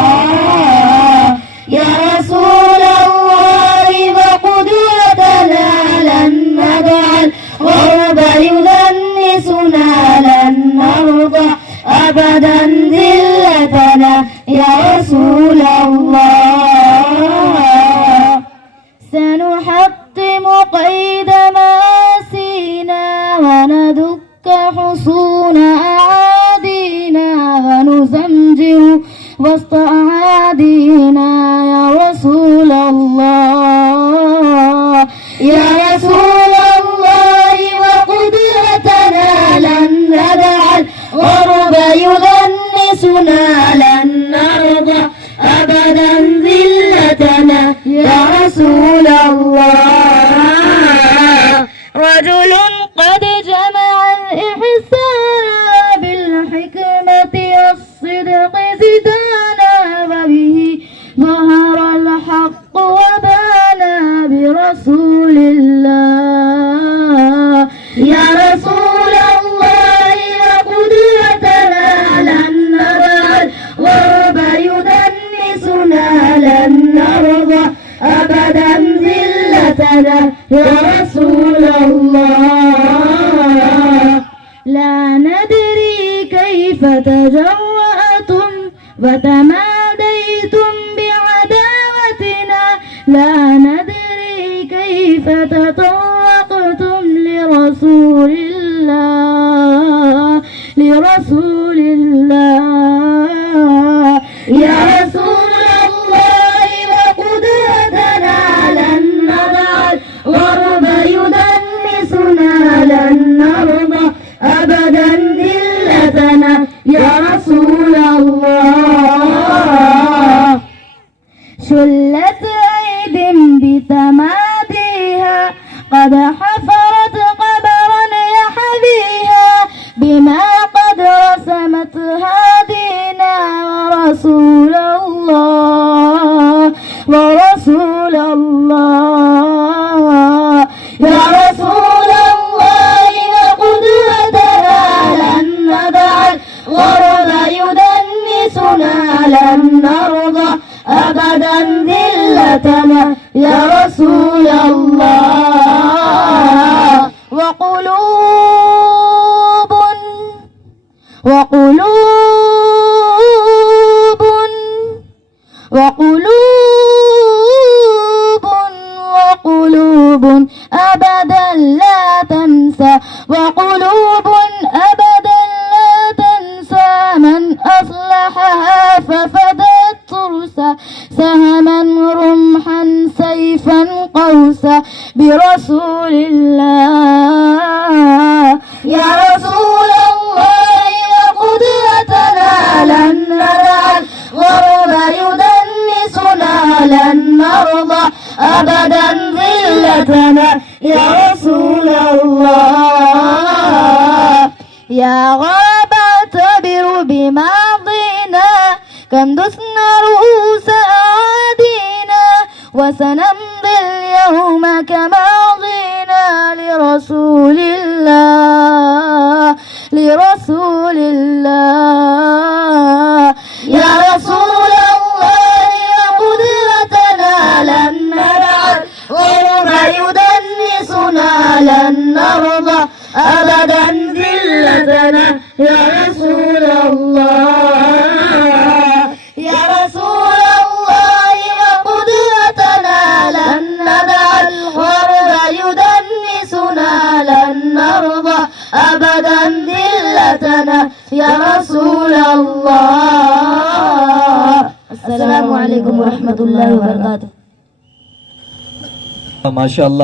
الله يا رسول الله وقدوتنا لن نجعل غرب يدنسنا لن نرضى أبدا ذلتنا يا رسول الله سنحطم قيد مآسينا وندك حصون أعادينا ونزمجر وسط أعادينا يا رسول الله يا رسول الله وقدرتنا لن نجعل غرب يدنسنا لن نرضى أبدا ذلتنا يا رسول الله رجل قد جمع الإحسان بالحكمة والصدق زدانا وبه ظهر الحق وبانا برسول الله يا رسول الله وقدرتنا لن نجعل غرب يدنسنا لن نرضى أبدا ذلتنا يا رسول الله لا ندري كيف تجرأتم وتماديتم بعداوتنا لا ندري كيف تطرقتم لرسول الله لرسول الله يا رسول الله وقدرتنا لن نجعل غرب يدنسنا لن نرضى أبدا ذلتنا يا رسول الله شلت أيد بتماديها قد حفرت قبرا يحذيها بما قد رسمت هادينا ورسول الله ورسول الله يا رسول الله وقدرتنا لن نجعل غرب يدنسنا لن نرضى أبدا ذلتنا يا رسول الله وقلوب وقلوب وقلوب وقلوب أبدا لا تنسى وقلوب أبدا لا تنسى من أصلحها ففدت ترسى سهما رمحا سيفا قوسا برسول الله يا رسول الله وقدرتنا لن نجعل غرب يدنسنا لن نرضى أبدا ذلتنا يا رسول الله يا غاب اعتبر بماضينا كم دسنا رؤوس أعادينا وسنمضي اليوم كماضينا لرسول الله لرسول الله يا رسول الله وقدرتنا لن نجعل غرب يدنسنا لن نرضى أبدا ذلتنا يا رسول الله يا رسول الله وقدرتنا لن نجعل غرب يدنسنا لن نرضى أبدا ذلتنا يا رسول الله السلام عليكم ورحمة الله وبركاته ما شاء الله